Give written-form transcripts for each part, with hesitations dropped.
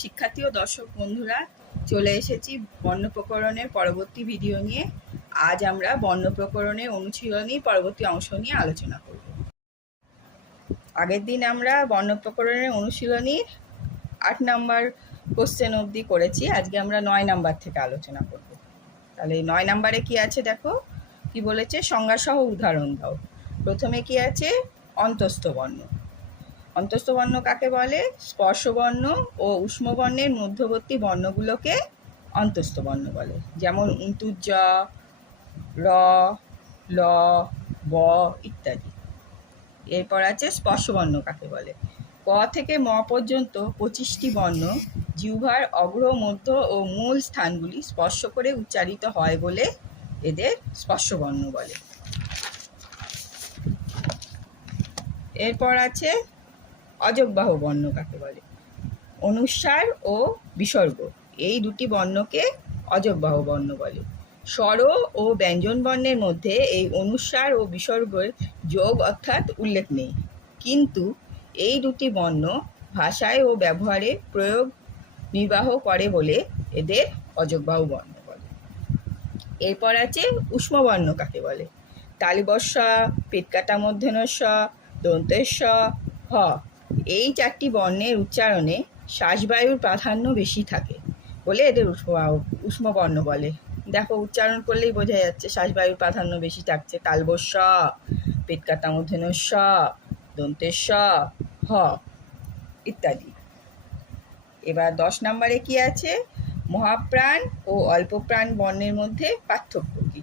শিক্ষার্থী ও দর্শক বন্ধুরা, চলে এসেছি বর্ণ প্রকরণের পরবর্তী ভিডিও নিয়ে। আজ আমরা বর্ণ প্রকরণের অনুশীলনী পরবর্তী অংশ নিয়ে আলোচনা করব। আগের দিন আমরা বর্ণ প্রকরণের অনুশীলনীর 8 নাম্বার কোশ্চেন অবধি করেছি। আজকে আমরা 9 নাম্বার থেকে আলোচনা করব। তাহলে 9 নাম্বারে কি আছে দেখো, কি বলেছে, সংজ্ঞাসহ উদাহরণ দাও। প্রথমে কি আছে, অন্তস্থ বর্ণ। অন্তস্থ বর্ণ কাকে বলে? স্পর্শবর্ণ ও উষ্মবর্ণের মধ্যবর্তী বর্ণগুলোকে অন্তস্থ বর্ণ বলে। যেমন জ, র, ল, ব ইত্যাদি। এরপর আছে স্পর্শবর্ণ কাকে বলে? ক থেকে ম পর্যন্ত 25টি বর্ণ জিহ্বার অগ্র, মধ্য ও মূল স্থানগুলি স্পর্শ করে উচ্চারিত হয় বলে এদের স্পর্শবর্ণ বলে। এরপর আছে অযোগবাহ বর্ণ কাকে বলে? অনুস্বার ও বিসর্গ, এই দুটি বর্ণকে অযোগবাহ বর্ণ বলে। স্বর ও ব্যঞ্জন বর্ণের মধ্যে এই অনুস্বার ও বিসর্গের যোগ অর্থাৎ উল্লেখ নেই, কিন্তু এই দুটি বর্ণ ভাষায় ও ব্যবহারে প্রয়োগ নির্বাহ করে বলে এদের অযোগবাহ বর্ণ বলে। এরপর আছে উষ্মবর্ণ কাকে বলে? তালিবস্য, পেটকাটা মূর্ধন্য ষ, দন্তেশ, হ, এই 4টি বর্ণের উচ্চারণে শ্বাসবায়ুর প্রাধান্য বেশি থাকে বলে এদের উষ্মবর্ণ বলে। দেখো, উচ্চারণ করলেই বোঝা যাচ্ছে শ্বাসবায়ুর প্রাধান্য বেশি থাকছে। তালবস্য, পেটকাটা মূর্ধন্য ষ, দন্তেশ, হ ইত্যাদি। এবার 10 নম্বরে কি আছে, মহাপ্রাণ ও অল্পপ্রাণ বর্ণের মধ্যে পার্থক্য কি?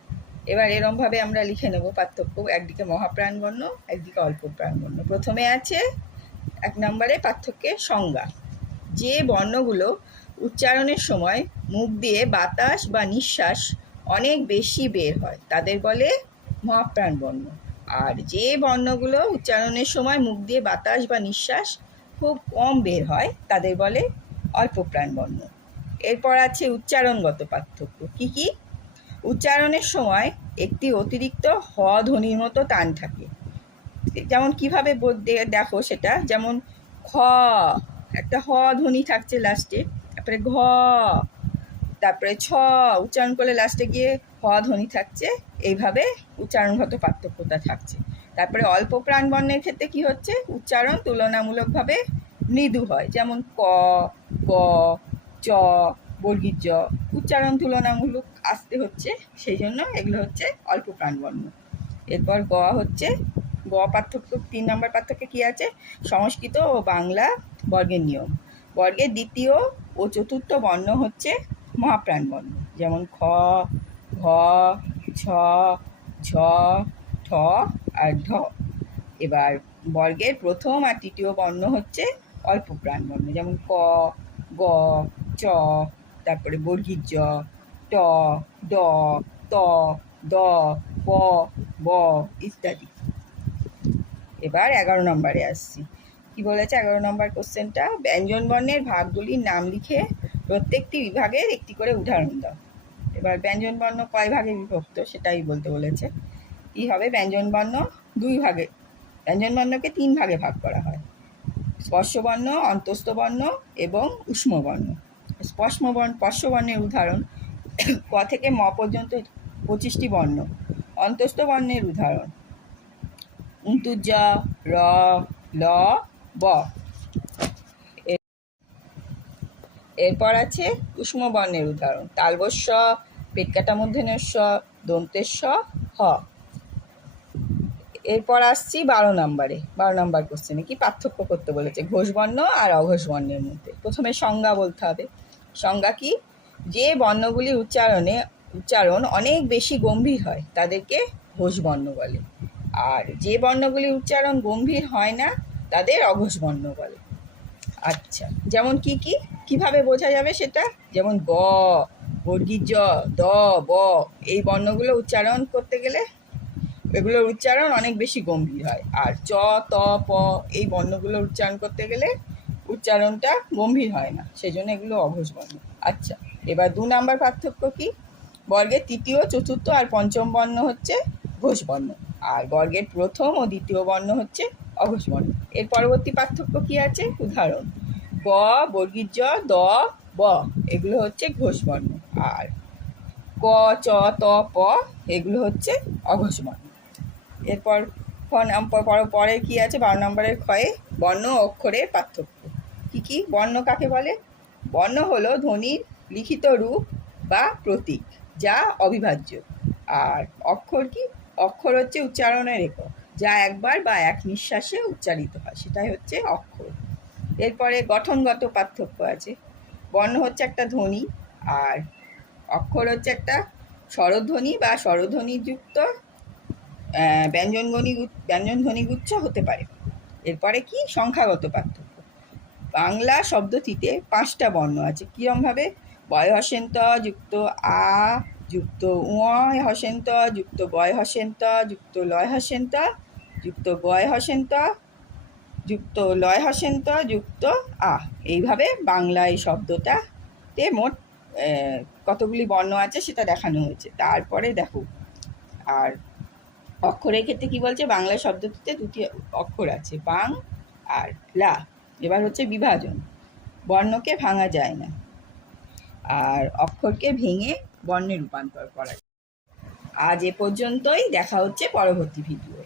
এবার এরমভাবে আমরা লিখে নেব পার্থক্য, একদিকে মহাপ্রাণ বর্ণ, একদিকে অল্পপ্রাণ বর্ণ। প্রথমে আছে 1 নম্বরে পার্থক্যের সংজ্ঞা। যে বর্ণগুলো উচ্চারণের সময় মুখ দিয়ে বাতাস বা নিঃশ্বাস অনেক বেশি বের হয় তাদের বলে মহাপ্রাণ বর্ণ, আর যে বর্ণগুলো উচ্চারণের সময় মুখ দিয়ে বাতাস বা নিঃশ্বাস খুব কম বের হয় তাদের বলে অল্পপ্রাণ বর্ণ। এরপর আছে উচ্চারণগত পার্থক্য। কি কি? উচ্চারণের সময় একটি অতিরিক্ত হ ধ্বনির মতো টান থাকে। যেমন কিভাবে দেখো সেটা, যেমন খ, একটা হ ধ্বনি থাকছে লাস্টে, তারপরে ঘ, তারপরে ছ, উচ্চারণ করলে লাস্টে গিয়ে হ ধ্বনি থাকছে। এইভাবে উচ্চারণগত পার্থক্যটা থাকছে। তারপরে অল্প প্রাণ বর্ণের ক্ষেত্রে কি হচ্ছে, উচ্চারণ তুলনামূলকভাবে মৃদু হয়। যেমন ক, গ, চ, বর্গীর জ, উচ্চারণ তুলনামূলক আস্তে হচ্ছে, সেই জন্য এগুলো হচ্ছে অল্প প্রাণ বর্ণ। এরপর গ হচ্ছে, গ পার্থক্য 3 নম্বর পার্থক্য কি আছে, সংস্কৃত ও বাংলা বর্গের নিয়ম। বর্গের দ্বিতীয় ও চতুর্থ বর্ণ হচ্ছে মহাপ্রাণ বর্ণ, যেমন খ, ঘ, ছ, ঝ, ঠ আর ঢ। এবার বর্গের প্রথম আর তৃতীয় বর্ণ হচ্ছে অল্প প্রাণ বর্ণ, যেমন ক, গ, চ, তারপরে বর্গীর জ, ট, ড, ত, দ, প, ব ইত্যাদি। এবার 11 নম্বরে আসছি। কি বলেছে 11 নম্বর কোশ্চেনটা, ব্যঞ্জন বর্ণের ভাগগুলির নাম লিখে প্রত্যেকটি বিভাগের একটি করে উদাহরণ দাও। এবার ব্যঞ্জন বর্ণ কয় ভাগে বিভক্ত সেটাই বলতে বলেছে। কি হবে, ব্যঞ্জন বর্ণ 2 ভাগে, ব্যঞ্জন বর্ণকে 3 ভাগে ভাগ করা হয়: স্পর্শবর্ণ, অন্তস্থ বর্ণ এবং উষ্মবর্ণ। স্পর্শবর্ণের উদাহরণ, ক থেকে ম পর্যন্ত 25টি বর্ণ। অন্তস্থ বর্ণের উদাহরণ, জ, র, ল, ব। এরপর আছে উষ্মবর্ণের উদাহরণ, তালবস্য, পেটকাটা মূর্ধন্য ষ, দন্তেশ, হ। এরপর আসছি 12 নম্বরে। 12 নম্বর কোশ্চেনে কি পার্থক্য করতে বলেছে ঘোষবর্ণ আর অঘোষ বর্ণের মধ্যে। প্রথমে সংজ্ঞা বলতে হবে। সংজ্ঞা কি? যে বর্ণগুলির উচ্চারণ অনেক বেশি গম্ভীর হয় তাদেরকে ঘোষ বর্ণ বলে, আর যে বর্ণগুলির উচ্চারণ গম্ভীর হয় না তাদের অঘোষ বর্ণ বলে। আচ্ছা, যেমন কি কি, কিভাবে বোঝা যাবে সেটা, যেমন গ, বর্গীর জ, দ, ব, এই বর্ণগুলো উচ্চারণ করতে গেলে এগুলোর উচ্চারণ অনেক বেশি গম্ভীর হয়, আর চ, ত, প এই বর্ণগুলোর উচ্চারণ করতে গেলে উচ্চারণটা গম্ভীর হয় না, সেই জন্য এগুলো অঘোষ বর্ণ। আচ্ছা, এবার 2 নম্বর পার্থক্য কি? বর্গের তৃতীয়, চতুর্থ আর পঞ্চম বর্ণ হচ্ছে ঘোষ বর্ণ, আর বর্গের প্রথম ও দ্বিতীয় বর্ণ হচ্ছে অঘোষ বর্ণ। এর পরবর্তী পার্থক্য কি আছে, উদাহরণ, ক, বর্গীয় জ, দ, ব এগুলো হচ্ছে ঘোষ বর্ণ, আর ক, চ, ত, প এগুলো হচ্ছে অঘোষ বর্ণ। এরপর পরে কি আছে 12 নম্বরের ক্ষয়ে বর্ণ ও অক্ষরের পার্থক্য। কি বর্ণ কাকে বলে? বর্ণ হলো ধ্বনির লিখিত রূপ বা প্রতীক যা অবিভাজ্য। আর অক্ষর কি? অক্ষর হচ্ছে উচ্চারণের একক, যা একবার বা এক নিঃশ্বাসে উচ্চারিত হয়, সেটাই হচ্ছে অক্ষর। এরপরে গঠনগত পার্থক্য আছে। বর্ণ হচ্ছে একটা ধ্বনি, আর অক্ষর হচ্ছে একটা স্বরধ্বনি বা স্বরধ্বনিযুক্ত ব্যঞ্জনধ্বনিগুচ্ছ হতে পারে। এরপরে কি সংখ্যাগত পার্থক্য। বাংলা শব্দটিতে 5টা বর্ণ আছে। কীরমভাবে? বয় হসেন্ত যুক্ত আ যুক্ত উয় হসেন্ত যুক্ত বয় হসেন্ত যুক্ত লয় হসেন্ত যুক্ত গয় হসেন্ত যুক্ত লয় হসেন্ত যুক্ত আ। এইভাবে বাংলা এই শব্দটাতে মোট কতগুলি বর্ণ আছে সেটা দেখানো হয়েছে। তারপরে দেখো, আর অক্ষরের ক্ষেত্রে কি বলছে? বাংলা শব্দটিতে 2টি অক্ষর আছে, বাং আর লা। এবার হচ্ছে বিভাজন। বর্ণকে ভাঙা যায় না, আর অক্ষরকে ভেঙে বর্ণে রূপান্তর করা যায়। আজ এ পর্যন্তই, দেখা হচ্ছে পরবর্তী ভিডিওয়ে।